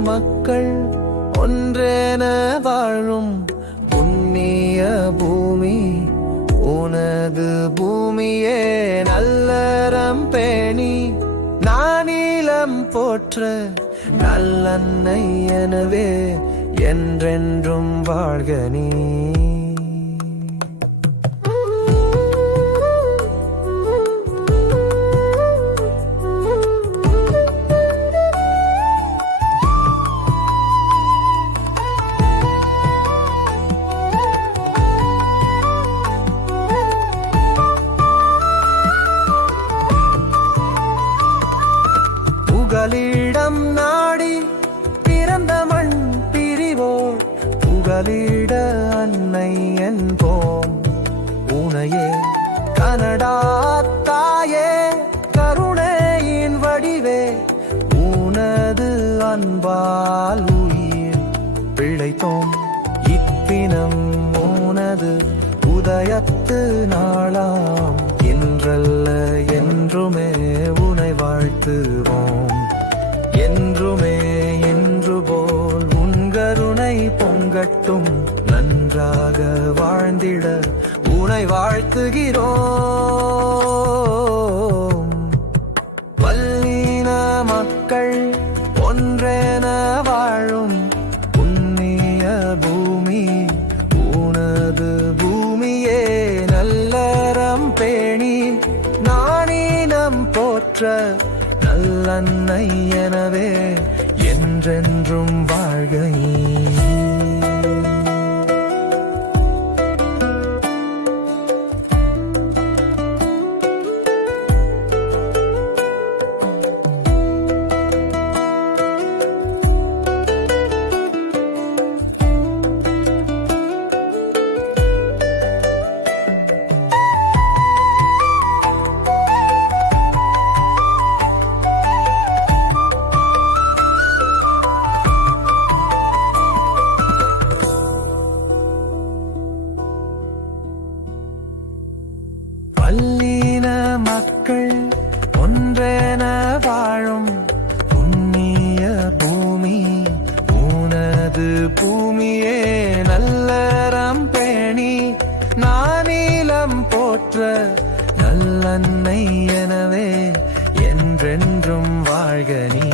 மக்கள் ஒன்றென வாழும் புண்ணிய பூமி. உனது பூமியே நல்லறம் பேணி நானிலம் போற்ற நல்லன்னை எனவே என்றென்றும் வாழ்க நீ. பிறந்த மண் பிரிவோர் புகலிட அன்னை என்போம். உனையே கனடா தாயே கருணையின் வடிவே உனது அன்பால் உயிர் பிழைத்தோம். இத்தினம் உனது உதயத்து நாளாம். என்றல்ல என்றுமே உனை வாழ்த்து வாழட்டும் நன்றாக வாழ்ந்திட உனை வாழ்த்துகிறோம். வல்லின மக்கள் ஒன்றென வாழும் புண்ணிய பூமி உனது பூமியே நல்லறம் பேணி நானீனம் போற்ற நல்லன்னை எனவே என்றென்றும் வாழ்க மக்கள் ஒன்றென வாழும் புண்ணிய பூமி உனது பூமியே நல்லறம் பேணி நானிலம் போற்ற நல்லன்னை எனவே என்றென்றும் வாழ்க நீ.